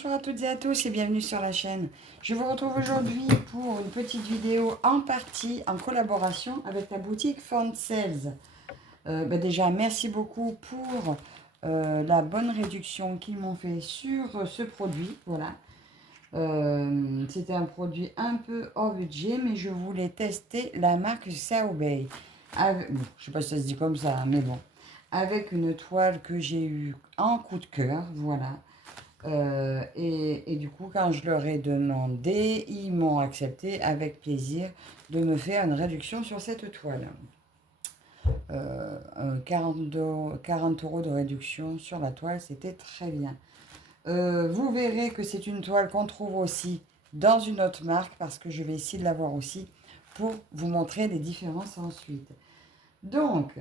Bonjour à toutes et à tous et bienvenue sur la chaîne. Je vous retrouve aujourd'hui pour une petite vidéo en partie en collaboration avec la boutique Font Sales. Déjà, merci beaucoup pour la bonne réduction qu'ils m'ont fait sur ce produit. Voilà. C'était un produit un peu hors budget, mais je voulais tester la marque Saobei. Bon, je ne sais pas si ça se dit comme ça, mais bon. Avec une toile que j'ai eue en coup de cœur, voilà. Et du coup, quand je leur ai demandé, ils m'ont accepté avec plaisir de me faire une réduction sur cette toile. 40 euros de réduction sur la toile, c'était très bien. Vous verrez que c'est une toile qu'on trouve aussi dans une autre marque parce que je vais essayer de la voir aussi pour vous montrer les différences ensuite. Donc,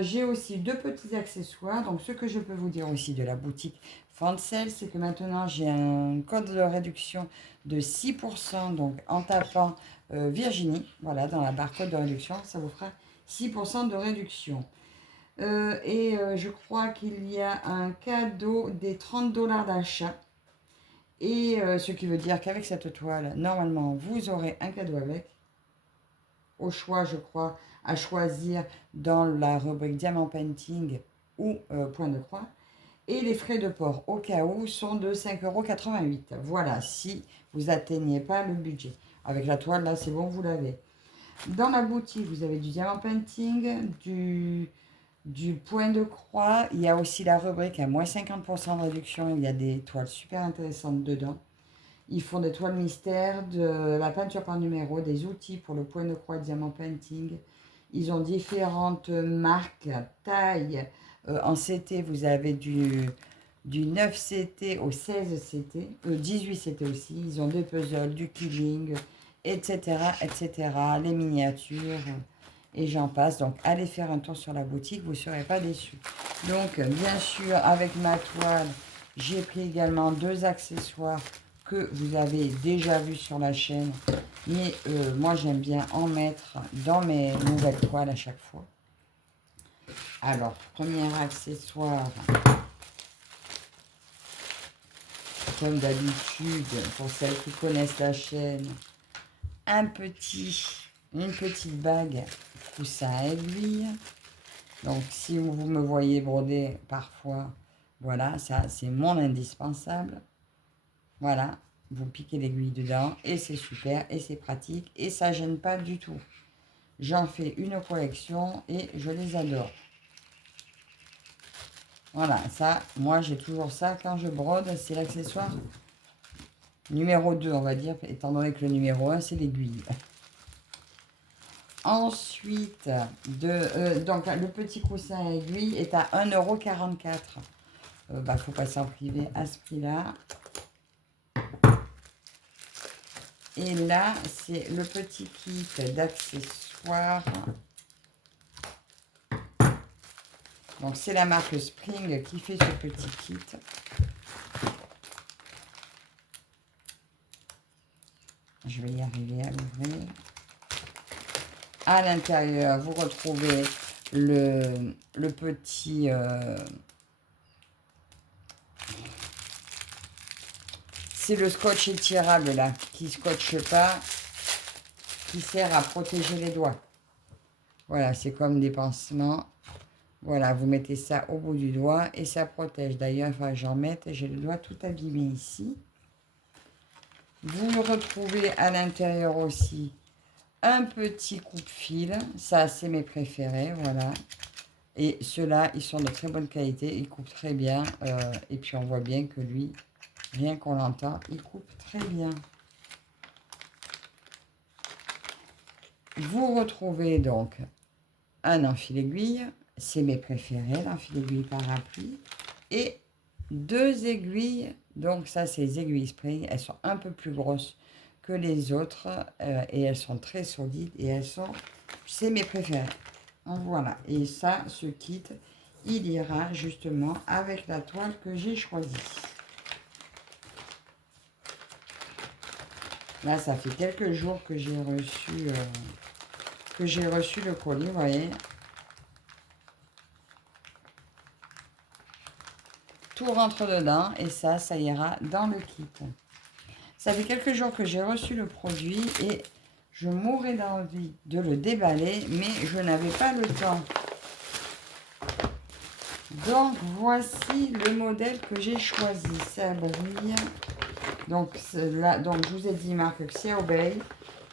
j'ai aussi deux petits accessoires. Donc, ce que je peux vous dire aussi de la boutique Fancel, c'est que maintenant, j'ai un code de réduction de 6%. Donc, en tapant Virginie, voilà, dans la barre code de réduction, ça vous fera 6% de réduction. Je crois qu'il y a un cadeau des 30 $ d'achat. Et ce qui veut dire qu'avec cette toile, normalement, vous aurez un cadeau avec. Au choix, je crois, à choisir dans la rubrique Diamant Painting ou Point de croix. Et les frais de port, au cas où, sont de 5,88 €. Voilà, si vous n'atteignez pas le budget. Avec la toile, là, c'est bon, vous l'avez. Dans la boutique, vous avez du Diamant Painting, du Point de croix. Il y a aussi la rubrique à moins 50% de réduction. Il y a des toiles super intéressantes dedans. Ils font des toiles mystères, de la peinture par numéro, des outils pour le Point de croix Diamant Painting. Ils ont différentes marques, tailles. En CT, vous avez du 9 CT au 16 CT, 18 CT aussi. Ils ont des puzzles, du killing, etc., etc. Les miniatures, et j'en passe. Donc, allez faire un tour sur la boutique, vous ne serez pas déçus. Donc, bien sûr, avec ma toile, j'ai pris également deux accessoires que vous avez déjà vu sur la chaîne. Mais moi, j'aime bien en mettre dans mes nouvelles toiles à chaque fois. Alors, premier accessoire, comme d'habitude, pour celles qui connaissent la chaîne, une petite bague coussin à aiguille. Donc, si vous me voyez broder parfois, voilà, ça, c'est mon indispensable. Voilà, vous piquez l'aiguille dedans et c'est super et c'est pratique et ça gêne pas du tout. J'en fais une collection et je les adore. Voilà, ça, moi j'ai toujours ça quand je brode, c'est l'accessoire numéro 2, on va dire, étant donné que le numéro 1, c'est l'aiguille. Ensuite, donc le petit coussin à aiguille est à 1,44 €. Faut pas s'en priver à ce prix-là. Et là, c'est le petit kit d'accessoires. Donc, c'est la marque Spring qui fait ce petit kit. Je vais y arriver à l'ouvrir. À l'intérieur, vous retrouvez le petit... c'est le scotch étirable là, qui ne scotche pas, qui sert à protéger les doigts. Voilà, c'est comme des pansements. Voilà, vous mettez ça au bout du doigt et ça protège. D'ailleurs, il faudra que j'en mette. J'ai le doigt tout abîmé ici. Vous retrouvez à l'intérieur aussi un petit coupe-fil. Ça, c'est mes préférés, voilà. Et ceux-là, ils sont de très bonne qualité. Ils coupent très bien. Et puis, on voit bien que lui, rien qu'on l'entend, il coupe très bien. Vous retrouvez donc un enfile-aiguille. C'est mes préférés, l'enfile-aiguille parapluie. Et deux aiguilles. Donc ça, c'est les aiguilles Spring. Elles sont un peu plus grosses que les autres. Et elles sont très solides. Et elles sont... C'est mes préférés. Voilà. Et ça, ce kit, il ira justement avec la toile que j'ai choisie. Là, ça fait quelques jours que j'ai reçu le colis, vous voyez. tout rentre dedans et ça ira dans le kit. Ça fait quelques jours que j'ai reçu le produit et je mourrais d'envie de le déballer, mais je n'avais pas le temps. Donc, voici le modèle que j'ai choisi. Ça brille. Donc, là, donc, je vous ai dit marque Xiaobei.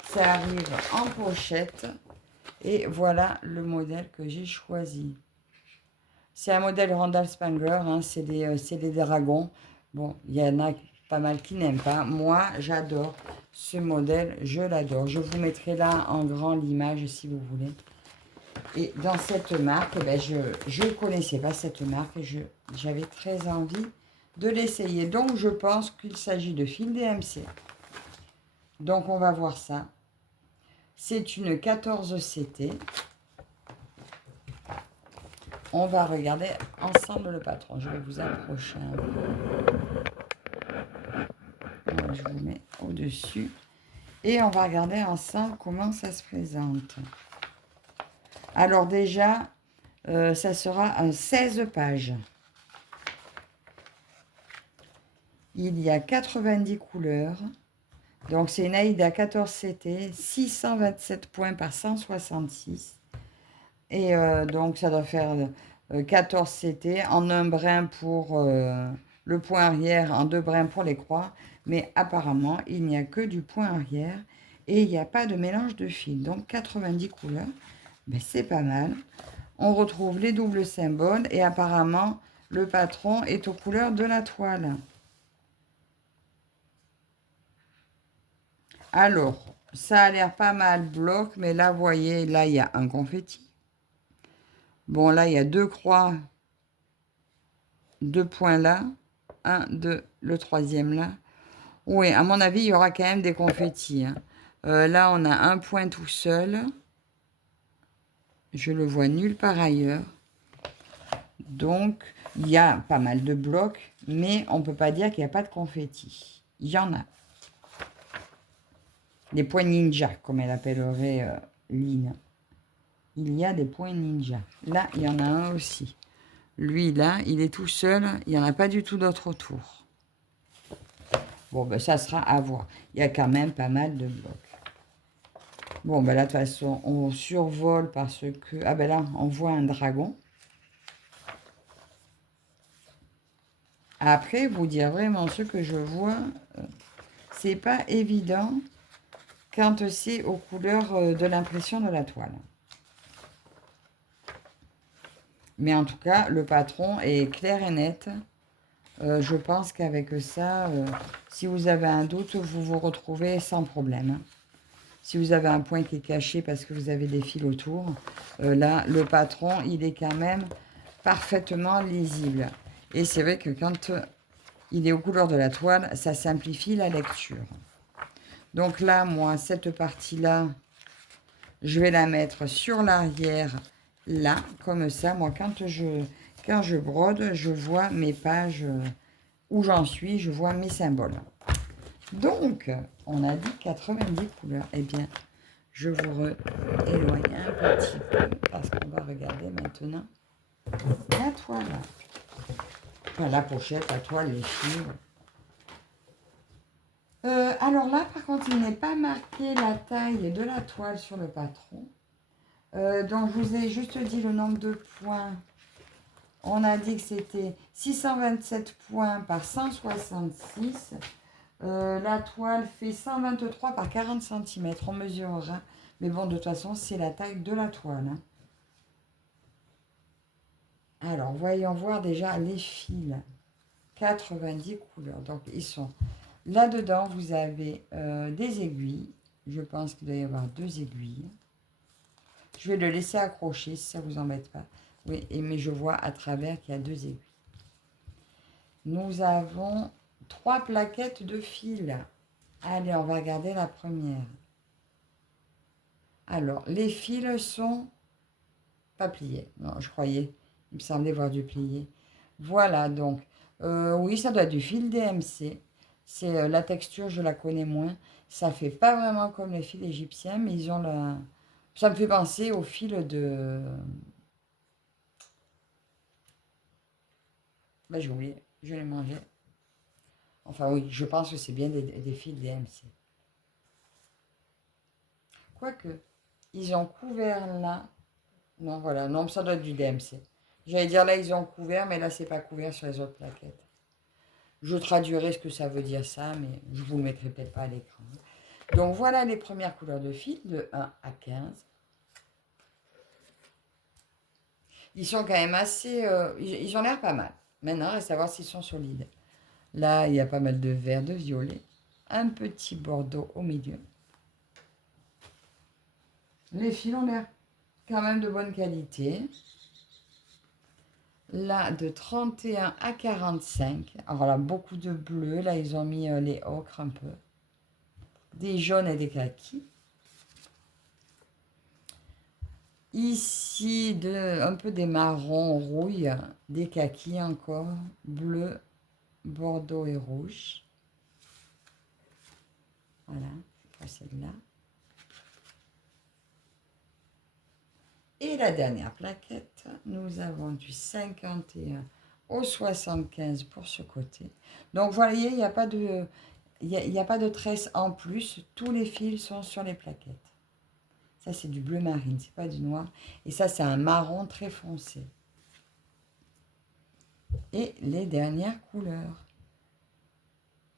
Ça arrive en pochette. Et voilà le modèle que j'ai choisi. C'est un modèle Randall Spangler. Hein, c'est des dragons. Bon, il y en a pas mal qui n'aiment pas. Moi, j'adore ce modèle. Je l'adore. Je vous mettrai là en grand l'image si vous voulez. Et dans cette marque, ben je ne connaissais pas cette marque et j'avais très envie de l'essayer. Donc, je pense qu'il s'agit de fil DMC. Donc, on va voir ça. C'est une 14CT. On va regarder ensemble le patron. Je vais vous approcher un peu. Voilà, je vous mets au-dessus. Et on va regarder ensemble comment ça se présente. Alors déjà, ça sera en 16 pages. Il y a 90 couleurs. Donc, c'est une Aïda 14CT, 627 points par 166. Et donc, ça doit faire 14 CT en un brin pour le point arrière, en 2 brins pour les croix. Mais apparemment, il n'y a que du point arrière et il n'y a pas de mélange de fils. Donc, 90 couleurs, ben, c'est pas mal. On retrouve les doubles symboles et apparemment, le patron est aux couleurs de la toile. Alors, ça a l'air pas mal bloc, mais là, vous voyez, là, il y a un confetti. Bon, là, il y a 2 croix, 2 points là, 1, 2, le troisième là. Oui, à mon avis, il y aura quand même des confettis. Hein. Là, on a un point tout seul. Je le vois nulle part ailleurs. Donc, il y a pas mal de blocs, mais on ne peut pas dire qu'il n'y a pas de confettis. Il y en a. Des points ninja, comme elle appellerait Lynn. Il y a des points ninja. Là, il y en a un aussi. Lui, là, il est tout seul. Il n'y en a pas du tout d'autre autour. Bon, ben, ça sera à voir. Il y a quand même pas mal de blocs. Bon, ben là, de toute façon, on survole parce que... Ah, ben là, on voit un dragon. Après, vous dire vraiment ce que je vois, c'est pas évident quand c'est aux couleurs de l'impression de la toile. Mais en tout cas, le patron est clair et net. Je pense qu'avec ça, si vous avez un doute, vous vous retrouvez sans problème. Si vous avez un point qui est caché parce que vous avez des fils autour, là, le patron, il est quand même parfaitement lisible. Et c'est vrai que quand il est aux couleurs de la toile, ça simplifie la lecture. Donc là, moi, cette partie-là, je vais la mettre sur l'arrière, là, comme ça. Moi, quand je brode, je vois mes pages où j'en suis, je vois mes symboles. Donc, on a dit 90 couleurs. Eh bien, je vous éloigne un petit peu parce qu'on va regarder maintenant la toile. Enfin, la pochette, la toile, les fils. Alors là, par contre, il n'est pas marqué la taille de la toile sur le patron. Donc, je vous ai juste dit le nombre de points. On a dit que c'était 627 points par 166. La toile fait 123 par 40 cm. On mesurera. Mais bon, de toute façon, c'est la taille de la toile. Hein. Alors, voyons voir déjà les fils. 90 couleurs. Donc, ils sont là-dedans. Vous avez des aiguilles. Je pense qu'il doit y avoir 2 aiguilles. Je vais le laisser accrocher si ça ne vous embête pas. Oui, mais je vois à travers qu'il y a 2 aiguilles. Nous avons 3 plaquettes de fils. Allez, on va regarder la première. Alors, les fils sont pas pliés. Non, je croyais. Il me semblait voir du plié. Voilà, donc. Oui, ça doit être du fil DMC. C'est la texture, je la connais moins. Ça fait pas vraiment comme les fils égyptiens, mais ils ont la... Ça me fait penser au fil de... Ben, j'ai oublié. Je l'ai mangé. Enfin oui, je pense que c'est bien des fils DMC. Quoique, ils ont couvert là. Non, voilà, non, ça doit être du DMC. J'allais dire là, ils ont couvert, mais là, c'est pas couvert sur les autres plaquettes. Je traduirai ce que ça veut dire ça, mais je vous le mettrai peut-être pas à l'écran. Donc voilà les premières couleurs de fil, de 1 à 15. Ils sont quand même assez... ils ont l'air pas mal. Maintenant, reste à voir s'ils sont solides. Là, il y a pas mal de vert, de violet. Un petit bordeaux au milieu. Les fils ont l'air quand même de bonne qualité. Là, de 31 à 45. Alors là, beaucoup de bleu. Là, ils ont mis les ocres un peu. Des jaunes et des kakis. Ici, un peu des marrons, rouille, des kakis encore, bleu, bordeaux et rouge. Voilà, c'est celle-là. Et la dernière plaquette, nous avons du 51 au 75 pour ce côté. Donc, vous voyez, il n'y a pas de... Il n'y a pas de tresse en plus, tous les fils sont sur les plaquettes. Ça, c'est du bleu marine, c'est pas du noir. Et ça, c'est un marron très foncé. Et les dernières couleurs.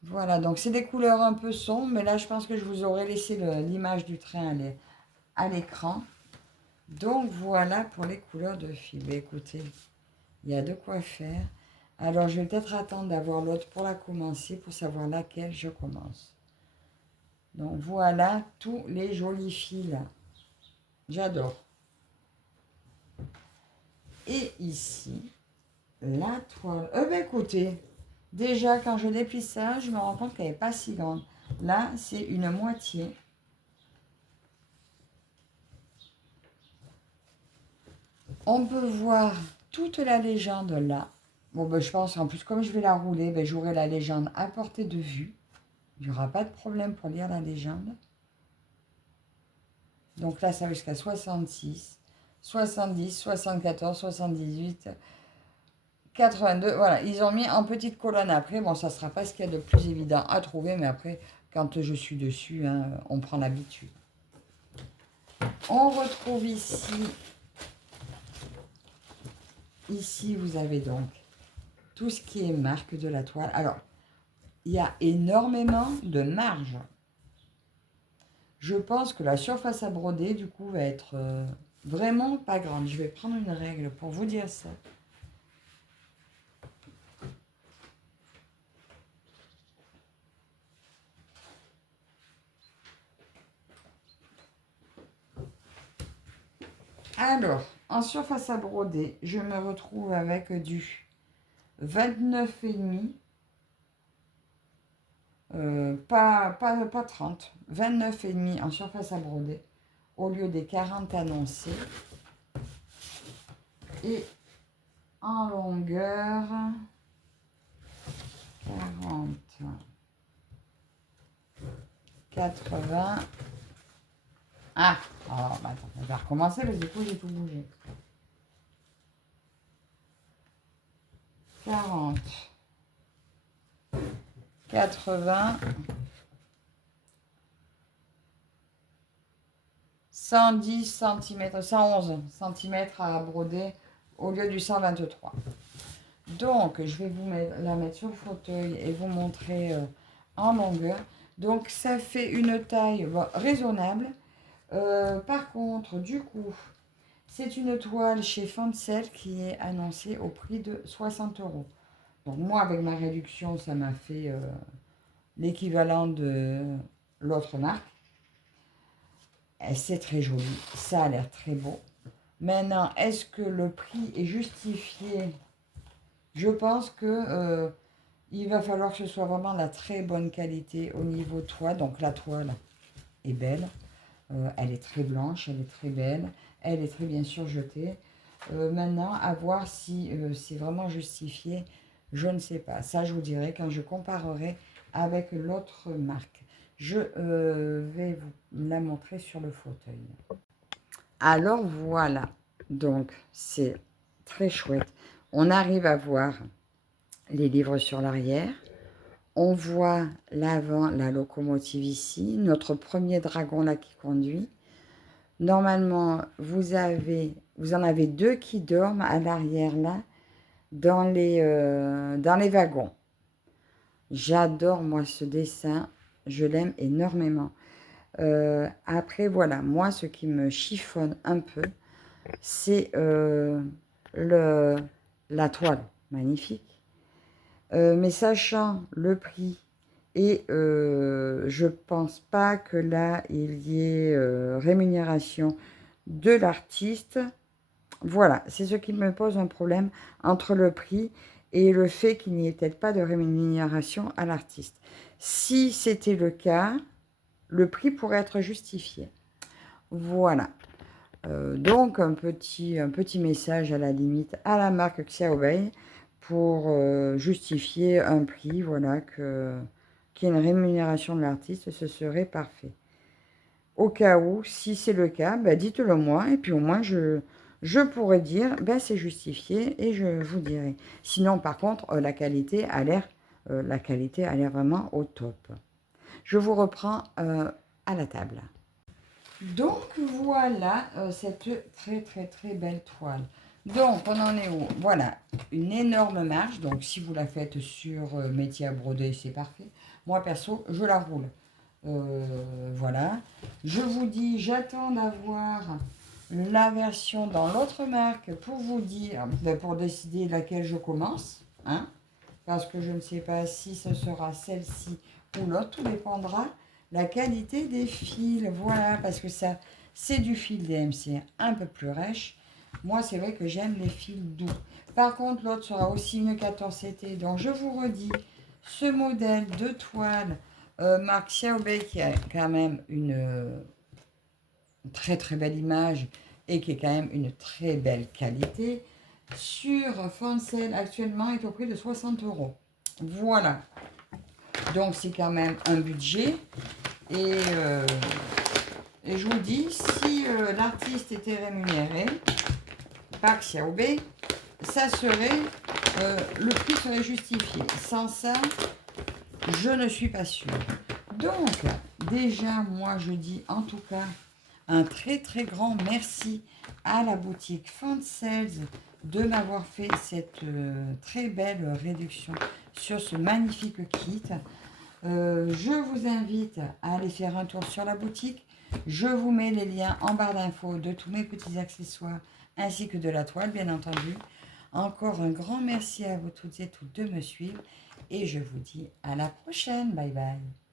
Voilà, donc c'est des couleurs un peu sombres, mais là, je pense que je vous aurais laissé l'image du train à l'écran. Donc, voilà pour les couleurs de fil. Écoutez, il y a de quoi faire. Alors, je vais peut-être attendre d'avoir l'autre pour la commencer, pour savoir laquelle je commence. Donc, voilà tous les jolis fils. J'adore. Et ici, la toile. Ben écoutez, déjà quand je déplie ça, je me rends compte qu'elle n'est pas si grande. Là, c'est une moitié. On peut voir toute la légende là. Bon, ben, je pense en plus, comme je vais la rouler, ben, j'aurai la légende à portée de vue. Il n'y aura pas de problème pour lire la légende. Donc là, ça va jusqu'à 66, 70, 74, 78, 82. Voilà, ils ont mis en petite colonne après. Bon, ça ne sera pas ce qu'il y a de plus évident à trouver, mais après, quand je suis dessus, hein, on prend l'habitude. On retrouve ici, vous avez donc tout ce qui est marque de la toile. Alors, il y a énormément de marge. Je pense que la surface à broder, du coup, va être vraiment pas grande. Je vais prendre une règle pour vous dire ça. Alors, en surface à broder, je me retrouve avec du 29,5. Pas 30. 29,5 en surface à broder au lieu des 40 annoncés. Et en longueur, 40, 80. Ah, alors, bah, attends, on va recommencer parce que du coup, j'ai tout bougé. 40, 80, 110 cm, 111 cm à broder au lieu du 123. Donc, je vais vous la mettre sur le fauteuil et vous montrer en longueur. Donc, ça fait une taille raisonnable. Par contre, du coup, c'est une toile chez Fancel qui est annoncée au prix de 60 €. Donc, moi, avec ma réduction, ça m'a fait l'équivalent de l'autre marque. C'est très joli, ça a l'air très beau. Maintenant, est-ce que le prix est justifié? Je pense que il va falloir que ce soit vraiment de la très bonne qualité au niveau toile. Donc la toile est belle, elle est très blanche, elle est très belle, elle est très bien surjetée. Maintenant, à voir si c'est vraiment justifié, je ne sais pas. Ça, je vous dirai quand je comparerai avec l'autre marque. Je vais vous la montrer sur le fauteuil. Alors voilà, donc c'est très chouette. On arrive à voir les livres sur l'arrière. On voit l'avant, la locomotive ici, notre premier dragon là qui conduit. Normalement, vous en avez 2 qui dorment à l'arrière là, dans les wagons. J'adore moi ce dessin, je l'aime énormément. Après voilà, moi ce qui me chiffonne un peu, c'est la toile, magnifique. Mais sachant le prix, et je pense pas que là, il y ait rémunération de l'artiste. Voilà, c'est ce qui me pose un problème entre le prix et le fait qu'il n'y ait peut-être pas de rémunération à l'artiste. Si c'était le cas, le prix pourrait être justifié. Voilà. Donc, un petit message à la limite à la marque Xiaobei pour justifier un prix, voilà, qu'il y ait une rémunération de l'artiste, ce serait parfait. Au cas où, si c'est le cas, bah, dites-le moi, et puis au moins je pourrais dire, bah, c'est justifié, et je vous dirai. Sinon, par contre, la qualité a l'air vraiment au top. Je vous reprends à la table. Donc voilà cette très très très belle toile. Donc on en est où? Voilà, une énorme marge. Donc si vous la faites sur métier à broder, c'est parfait. Moi perso, je la roule. Voilà. Je vous dis, j'attends d'avoir la version dans l'autre marque pour vous dire, pour décider laquelle je commence. Hein, parce que je ne sais pas si ce sera celle-ci ou l'autre. Tout dépendra la qualité des fils. Voilà, parce que ça, c'est du fil DMC un peu plus rêche. Moi, c'est vrai que j'aime les fils doux. Par contre, l'autre sera aussi une 14CT. Donc, je vous redis, ce modèle de toile marque Xiaobei qui a quand même une très très belle image et qui est quand même une très belle qualité, sur Foncel actuellement est au prix de 60 €. Voilà. Donc c'est quand même un budget. Et je vous dis, si l'artiste était rémunéré par Xiaobei, ça serait, le prix serait justifié. Sans ça, je ne suis pas sûre. Donc, déjà, moi, je dis en tout cas un très très grand merci à la boutique Foncel de m'avoir fait cette très belle réduction sur ce magnifique kit. Je vous invite à aller faire un tour sur la boutique. Je vous mets les liens en barre d'infos de tous mes petits accessoires ainsi que de la toile, bien entendu. Encore un grand merci à vous toutes et tous de me suivre et je vous dis à la prochaine. Bye bye.